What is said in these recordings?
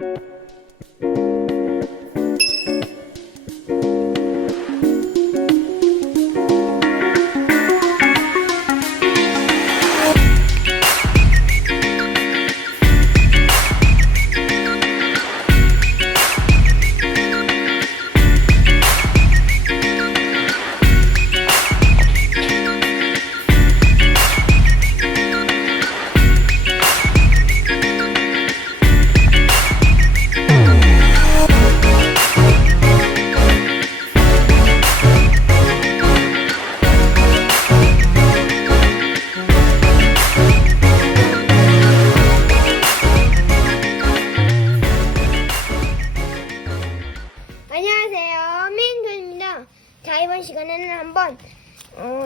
안녕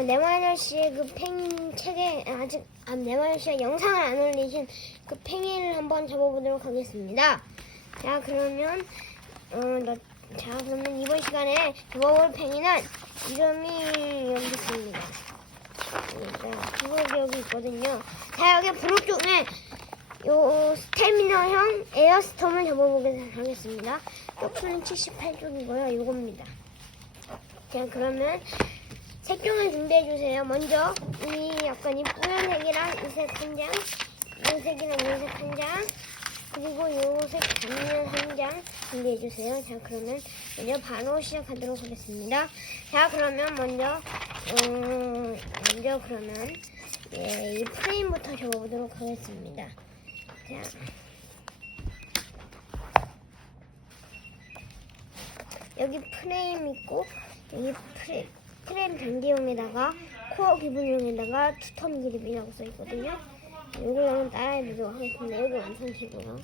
어, 네마녀 씨의 그 팽 책에, 아직, 아, 네마녀 씨가 영상을 안 올리신 그 팽이를 한번 잡아보도록 하겠습니다. 자, 그러면, 어, 너, 자, 그러면 이번 시간에 잡아볼 팽이는 이름이 여기 있습니다. 부록 여기 있거든요. 자, 여기 부록 중에 요 스태미너형 에어스톰을 접어보도록 하겠습니다. 쪽수는 78쪽이고요. 요겁니다. 자, 그러면 색종을 준비해주세요. 먼저 이 약간 이 뿌연색이랑 이색 한 장, 요색이랑 요색 한 장, 그리고 요색 단면 한 장 준비해주세요. 자, 그러면 먼저 바로 시작하도록 하겠습니다. 자, 그러면 먼저, 음, 먼저 그러면 예, 이 프레임부터 접어보도록 하겠습니다. 자. 여기 프레임 있고 여기 프레, 프 레임 변기용에다가 코어 기본용에다가 투텀 그립이라고 써 있거든요. 이걸 한번 따라해보도록 하겠습니다. 여기 완성시고요.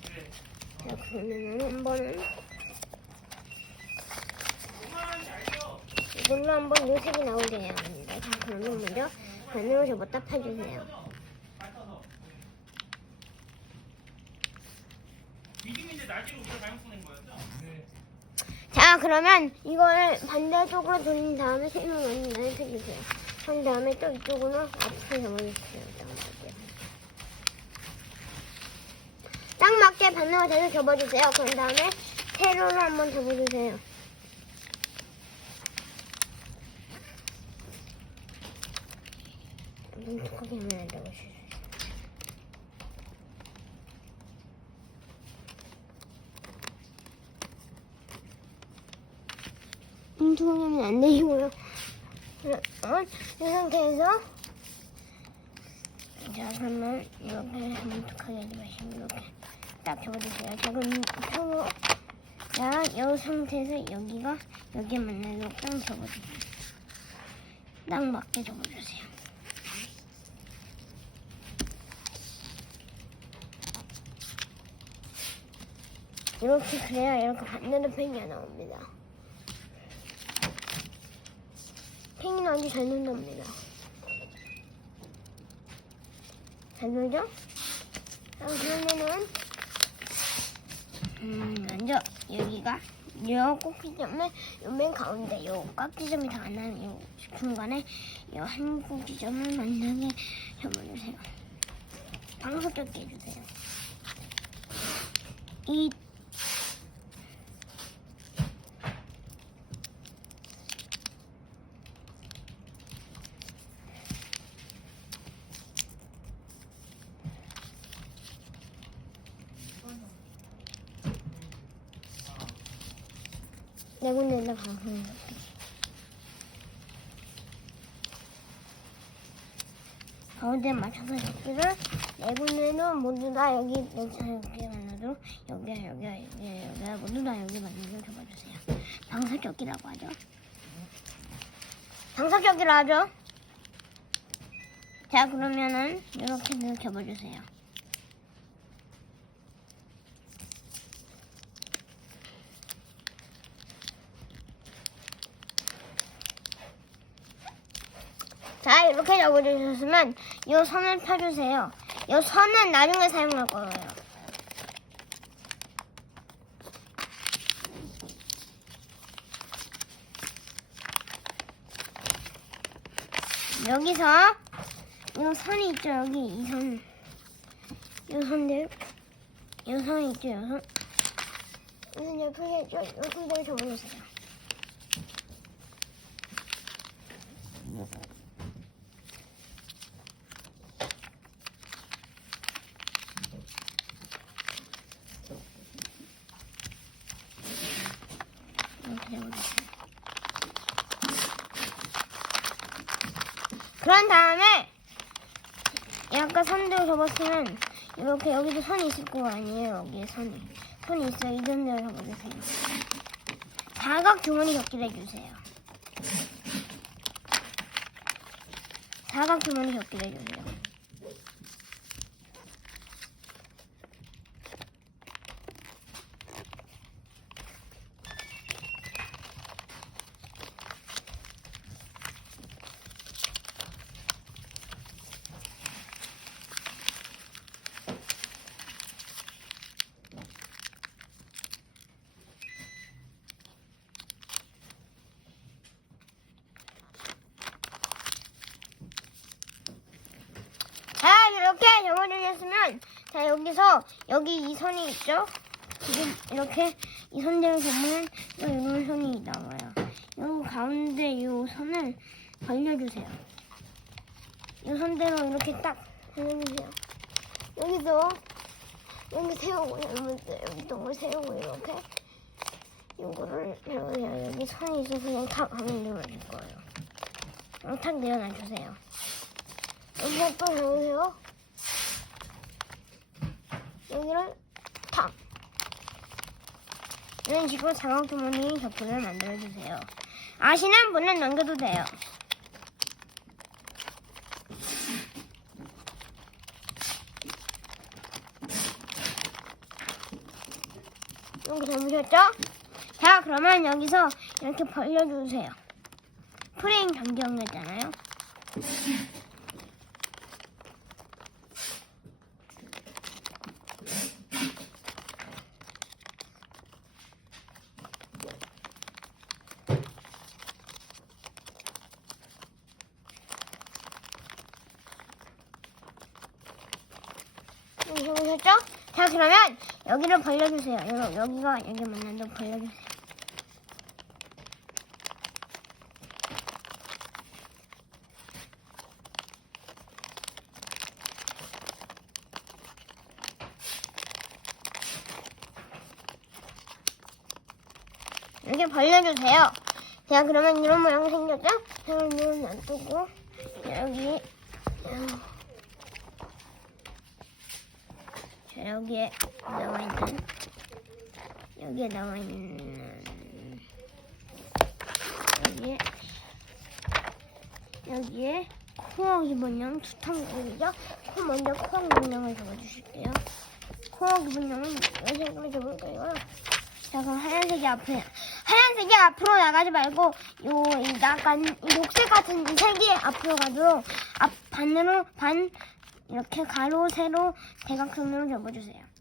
자 그러면은 한 번은 이걸로 한번 요색이 나오게 해야 합니다. 자 그러면 먼저 반으로 접었다 펴주세요. 자 그러면 이걸 반대쪽으로 돌린 다음에 세면 많이 펴주세요. 한 다음에 또 이쪽으로 앞으로 접어주세요. 딱 맞게. 딱 맞게 반으로 계속 접어주세요. 그런 다음에 세로로 한번 접어주세요. 뭉툭하게 하면 안 되고 뭉툭하면 안 되시고요. 어, 이 상태에서 자 그러면 이렇게 뭉툭하게 하지 마시고 이렇게 딱 접어주세요. 자 그럼 펴고 자이 상태에서 여기가 여기 만나도록 딱 접어주세요. 딱 맞게 접어주세요. 이렇게 그래야 이렇게 반대로 팽이가 나옵니다. 팽이는 아주 잘 논답니다. 잘 놀죠? 자, 그러면은, 음, 먼저, 여기가, 요 꼭지점에, 요맨 가운데, 요 깍지점이 다안 나는 요 중간에, 요한 꼭지점을 만나게 접어주세요. 방석 적게 해주세요. 이 네 군데나 방송을 가운데 맞춰서 접기를 네 군데는 모두 다 여기 여기서 여기 만나도 여기야 여기야 여기야 여기야 모두 다 여기 만나도 접어주세요. 방석접기라고 하죠. 방석접기로 하죠. 자 그러면은 이렇게 접어주세요. 자 이렇게 접어주셨으면 이 선을 펴주세요. 이 선은 나중에 사용할 거예요. 여기서 이 선이 있죠 여기 이 선. 이 선들 이 선이 있죠 이 선. 무슨 옆에 있죠? 요 손대를 접어주세요. 이렇게 접어주세요. 그런 다음에 약간 접었으면 이렇게 여기도 선이 있을 거 아니에요. 여기에 선이. 선이 있어요. 이 정도로 접어주세요. 사각 주머니 접기를 해주세요. 사각 주머니 접기를 해주세요 자 이렇게 접어주셨으면 자 여기서 여기 이 선이 있죠? 지금 이렇게 이 선대로 보면 이런 선이 나와요. 요 가운데 이 선을 벌려주세요. 이 선대로 이렇게 딱 벌려주세요. 여기서 여기 세우고 여기 동을 세우고 이렇게 요거를 세우세요. 여기 선이 있어서 그냥 탁 하면 내려줄 거예요. 탁 내려놔주세요. 여기서 또 세우세요 여기를 탁 이런 식으로 사각주머니 덮개를 만들어주세요. 아시는 분은 남겨도 돼요. 이렇게 접으셨죠? 자 그러면 여기서 이렇게 벌려주세요. 프레임 변경했잖아요 여기 보셨죠? 자 그러면 여기를 벌려주세요. 여기, 여기가 여기 만난다 벌려주세요. 이렇게 벌려주세요. 자 그러면 이런 모양 생겼죠? 자 그러면 놔두고 여기 음, 자, 여기에 나와 있는 여기에 나와 있는 여기에 여기에 코어 기본형 두탕국이죠. 코 먼저 코어 기본형을 적어주실게요. 코어 기본형은 이런 색으로 적을게요. 자 그럼 하얀색이 앞에 하얀색이 앞으로 나가지 말고 요이이 녹색 같은 이 색이 앞으로 가도록 앞 반으로 반 이렇게 가로 세로 대각선으로 접어주세요.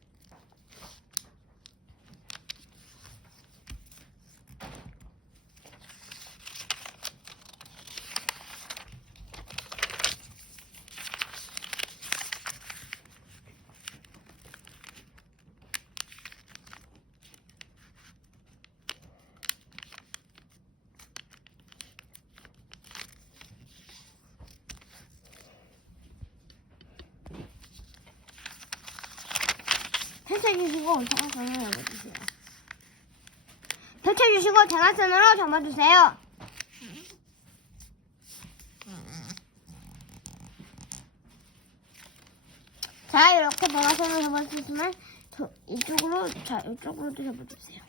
펼쳐주시고 대각선으로 접어주세요. 펼쳐주시고 대각선으로 접어주세요. 자 이렇게 대각선으로 접어주시면 저, 이쪽으로 자 이쪽으로도 접어주세요.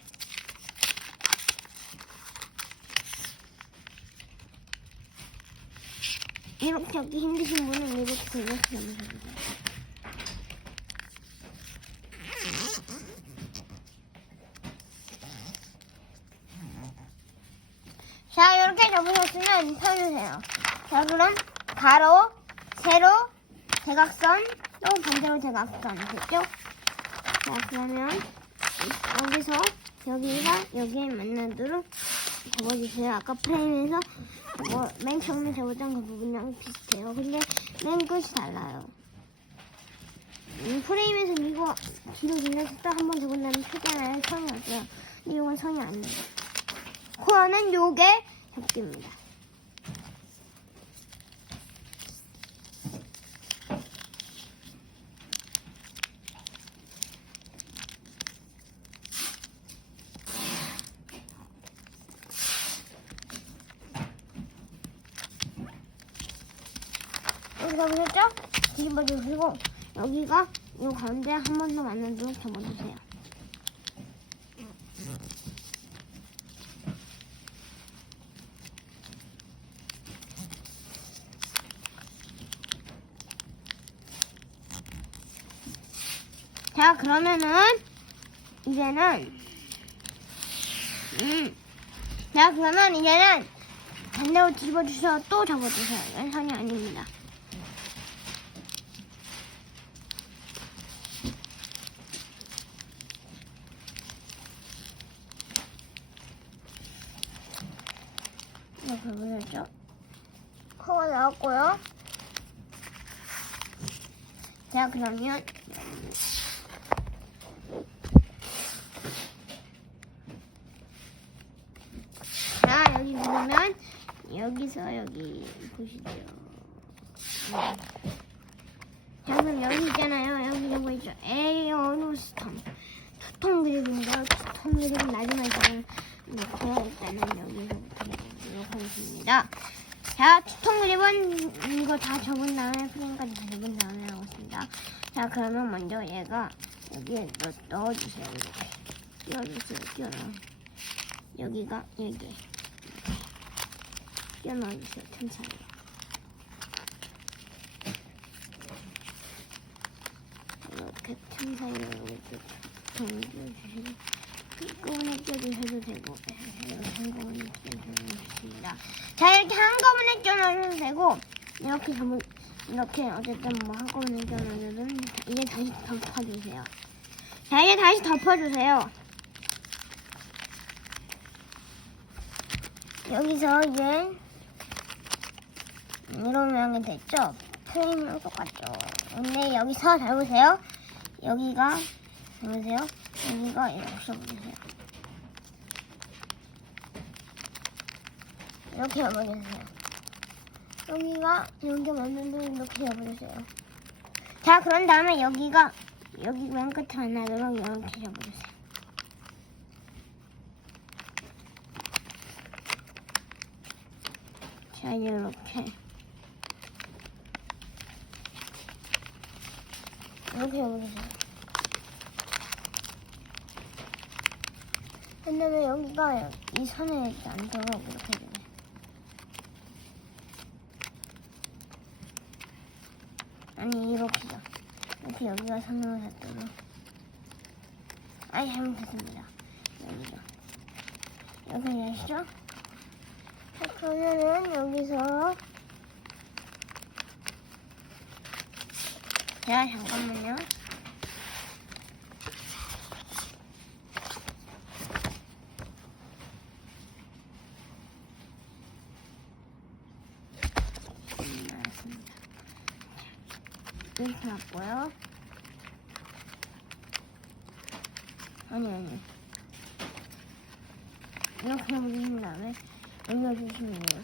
이렇게 하기 힘드신 분은 이렇게 이렇게 접으셔주세요. 자, 이렇게 접으셨으면 펴주세요. 자, 그럼 가로, 세로, 대각선, 또 반대로 대각선. 됐죠? 자, 그러면 여기서 여기가 여기에 만나도록 접어주세요. 아까 프레임에서 뭐, 맨 처음에 접었던 그 부분이랑 비슷해요. 근데 맨 끝이 달라요. 음, 프레임에서 이거 뒤로 돌려서 또한번 접은다면 크잖아요. 선이 어때요? 근데 이건 선이 안 돼요. 코어는 요게 접기입니다. 여기가 보셨죠? 뒤집어주시고 여기가 이 가운데 한 번 더 만나도록 접어주세요. 자 그러면은 이제는 음. 자 그러면 이제는 반대로 뒤집어주셔서 또 접어주세요. 연선이 아닙니다. 이렇게 보셨죠? 코가 나왔고요. 자, 그러면 자, 여기 보면 여기서 여기 보시죠. 자, 그럼 여기 있잖아요. 여기 이거 있죠. 에어로스톰. 투통 그립인데요. 투통 그립은 나중에 저는 이렇게 일단은 여기서 하겠습니다. 자, 투통 그립은 이거 다 접은 다음에 프레임까지 다 접은 다음에 하고 있습니다. 자, 그러면 먼저 얘가 여기에 넣, 넣어주세요. 이렇게. 띄워주세요. 띄워넣어. 여기가 여기. 띄워넣어주세요. 틈 사이에. 이렇게 틈 사이에 이렇게 띄워주시고 한꺼번에 껴주셔도 되고 이렇게 한꺼번에 껴주셔도 좋습니다. 자 이렇게 한꺼번에 껴넣어도 되고 이렇게 전부 이렇게 어쨌든 뭐 한꺼번에 껴넣어도 이제 다시 덮어주세요. 자 이제 다시 덮어주세요. 여기서 이제 모양이 됐죠? 프레임이랑 똑같죠? 근데 여기서 잘 보세요. 여기가 잘 보세요. 여기가 이렇게 써보세요. 이렇게 해버리세요. 여기가 여기 맞는데 이렇게 해버리세요. 자, 그런 다음에 여기가 여기 맨 끝에 안 나도록 이렇게 해버리세요. 자, 이렇게 이렇게 해버리세요. 왜냐면 여기가 이 선에 이렇게 안 들어가고 이렇게 해주네. 아니 이렇게죠. 이렇게 여기가 선으로 닿도록. 아니 잘못했습니다. 여기죠. 여기 아시죠? 자, 그러면은 여기서 자 잠깐만요. 음, 알았습니다. 이렇게 놨고요. 아니 아니. 이렇게 올린 다음에 올려주시면 되죠.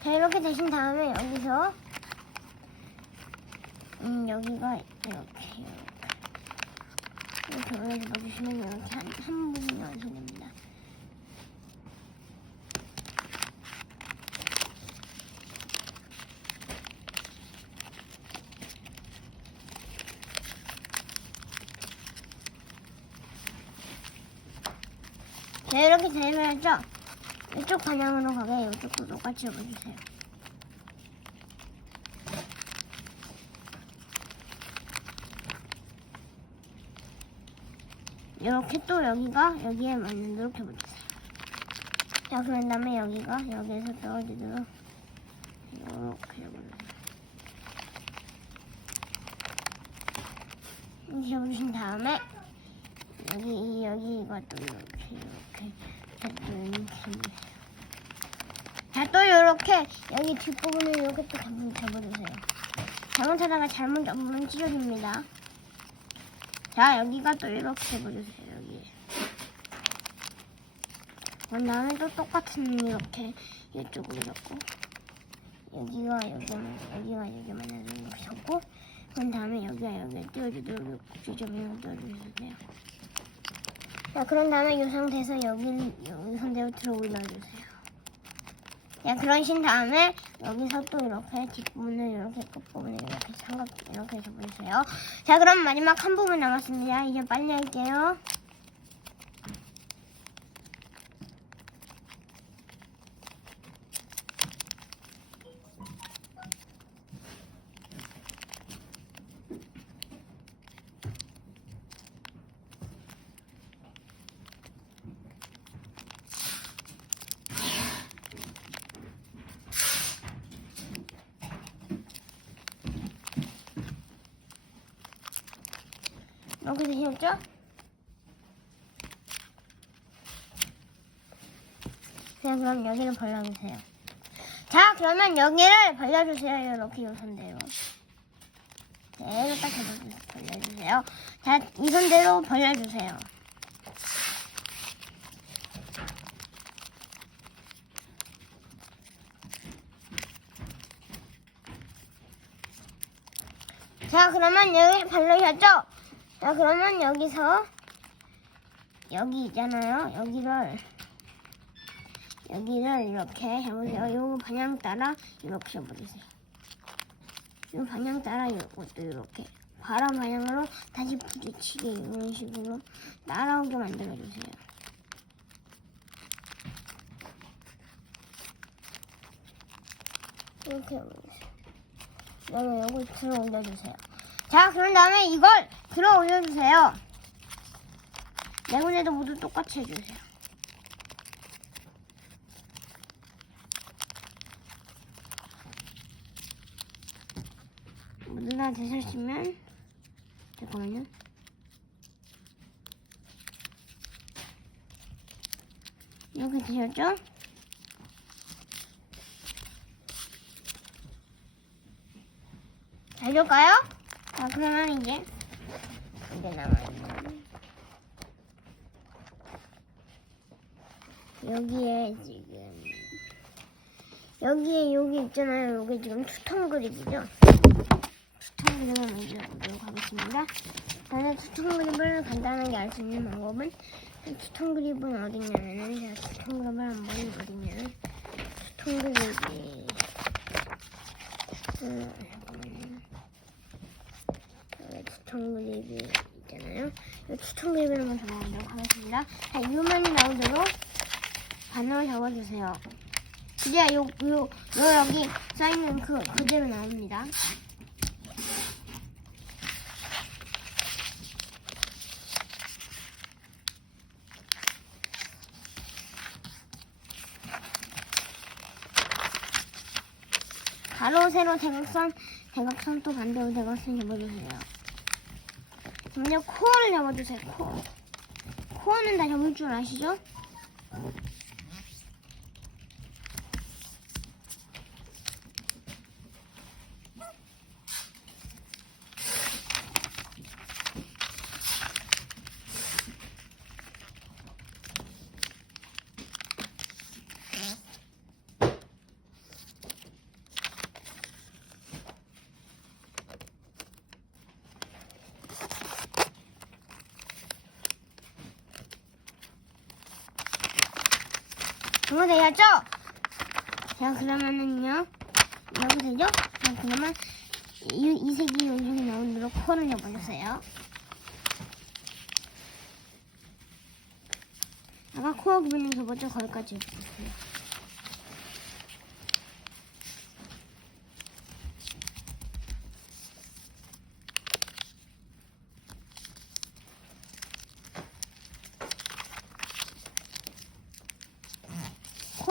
자 이렇게 되신 다음에 여기서 음 여기가 이렇게 이렇게 이렇게 올려서 봐주시면 이렇게 한, 한 부분이 완성됩니다. 자, 이렇게 되면죠. 이쪽 방향으로 가게 이쪽도 똑같이 해주세요. 이렇게 또 여기가 여기에 맞는도록 해보세요. 자, 그런 다음에 여기가 여기에서 떨어지도록 이렇게 해보세요. 이렇게 해보신 다음에 여기 여기 이것도 이렇게 이렇게 또 이렇게 자또 이렇게 여기 뒷부분을 이렇게 또 잡- 잡아주세요. 잘못하다가 잘못 잡으면 찢어집니다. 자, 여기가 또 이렇게 보여주세요, 여기. 그 다음에 또 똑같은 이렇게 이쪽으로 잡고, 여기가 여기만, 여기가 여기만 이렇게 잡고, 그 다음에 여기가 여기 띄워주도록 지점을 띄워주세요. 자, 그런 다음에 이 상태에서 여기, 여기 상태로 들어 올려주세요. 자, 그러신 다음에 여기서 또 이렇게 뒷부분을 이렇게 끝부분을 이렇게 삼각 이렇게 접어주세요. 자, 그럼 마지막 한 부분 남았습니다. 이제 빨리 할게요. 이렇게 되셨죠? 자, 그럼 여기를 벌려주세요. 자, 그러면 여기를 벌려주세요. 이렇게 요 손대로. 네, 이렇게 딱 벌려주세요. 자, 이 손대로 벌려주세요. 자, 그러면 여기 벌려셨죠? 자, 그러면 여기서 여기 있잖아요. 여기를 여기를 이렇게 해보세요. 요 방향 따라 이렇게 해보세요. 요 방향 따라 이것도 이렇게 바람 방향으로 다시 부딪히게 이런 식으로 따라오게 만들어주세요. 이렇게 해보세요. 그다음에 요걸 들어 올려주세요. 자, 그런 다음에 이걸 들어 올려주세요. 네 군데도 모두 똑같이 해주세요. 다 되셨으면 잠깐만요. 되셨죠? 잘 될까요? 자, 그러면 이제 이제 남아있는 여기에 지금 여기에 여기 있잖아요. 여기 지금 투톤 그립이죠. 투톤 그립을 만들어보도록 하겠습니다. 저는 투톤 그립을 간단하게 알 수 있는 방법은 이 투톤 그립은 어디냐면은 제가 투톤 그립을 한번 어디냐면 투톤 그립이 음. 어, 추천 그립이 있잖아요. 이 추천 그립을 한번 적어보도록 하겠습니다. 자, 이것만이 나오도록 반응을 적어주세요. 그래야 요, 요, 요 여기 쌓이는 그, 그대로 나옵니다. 가로, 세로, 대각선, 대각선 또 반대로 대각선 접어주세요. 먼저 코어를 접어주세요. 코어. 코어는 다 접을 줄 아시죠? 되셨죠? 자, 그러면은요. 되죠? 자, 그러면 이, 이 색이 요즘에 나오도록 코를 접어주세요. 아까 코어 부분을 접었죠? 거기까지 해주세요.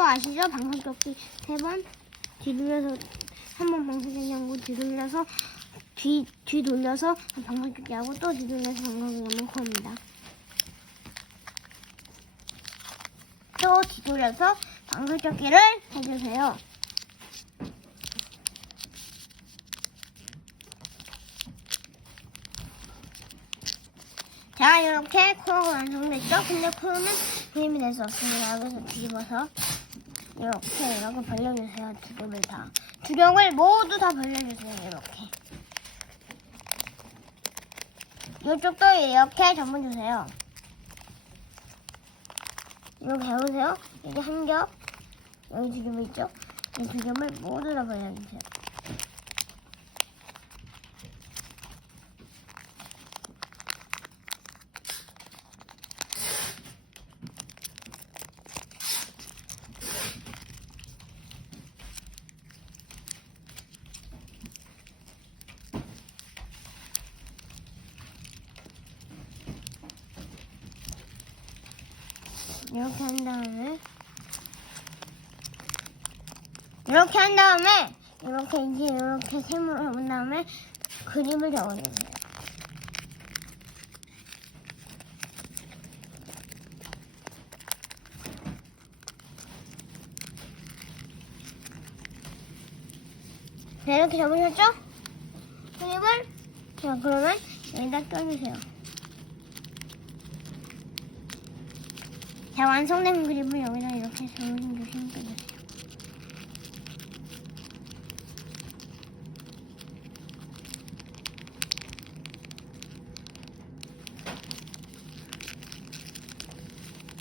거 아시죠? 방석격기 3번 뒤돌려서 한 번 방석격기하고 뒤돌려서 뒤 뒤돌려서 방석격기하고 또 뒤돌려서 방석격기하는 겁니다. 또 뒤돌려서 방석격기를 해주세요. 자 이렇게 코어가 완성됐죠? 근데 코어는 그림이 될 수 없습니다. 그래서 뒤집어서 이렇게 이렇게 벌려주세요. 두 겹을 다. 두 겹을 모두 다 벌려주세요. 이렇게. 이쪽도 이렇게 접어주세요. 이렇게 해보세요. 여기 한 겹, 여기 두 겹 있죠? 이두 겹을 모두 다 벌려주세요. 이렇게 한 다음에 이렇게 한 다음에 이렇게 이제 이렇게 세모를 해본 다음에 그림을 적어주세요. 네, 이렇게 적으셨죠? 그림을 자 그러면 여기다 껴주세요. 자, 완성된 그림을 여기다 이렇게 조심조심.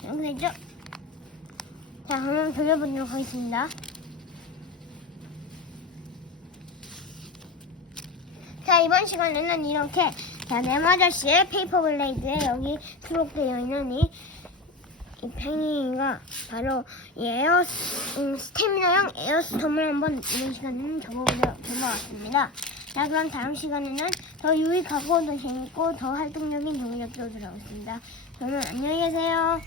이렇게 됐죠? 자, 그럼 돌려보도록 하겠습니다. 자, 이번 시간에는 이렇게 자, 네마저씨의 페이퍼 블레이드에 여기 수록되어 있는 이 이 팽이가 바로 이 에어 음, 스태미나형 에어스톰을 한번 이번 시간에는 접어보려 접어봤습니다. 자 그럼 다음 시간에는 더 유익하고 더 재밌고 더 활동적인 접도록 하겠습니다. 저는 안녕히 계세요.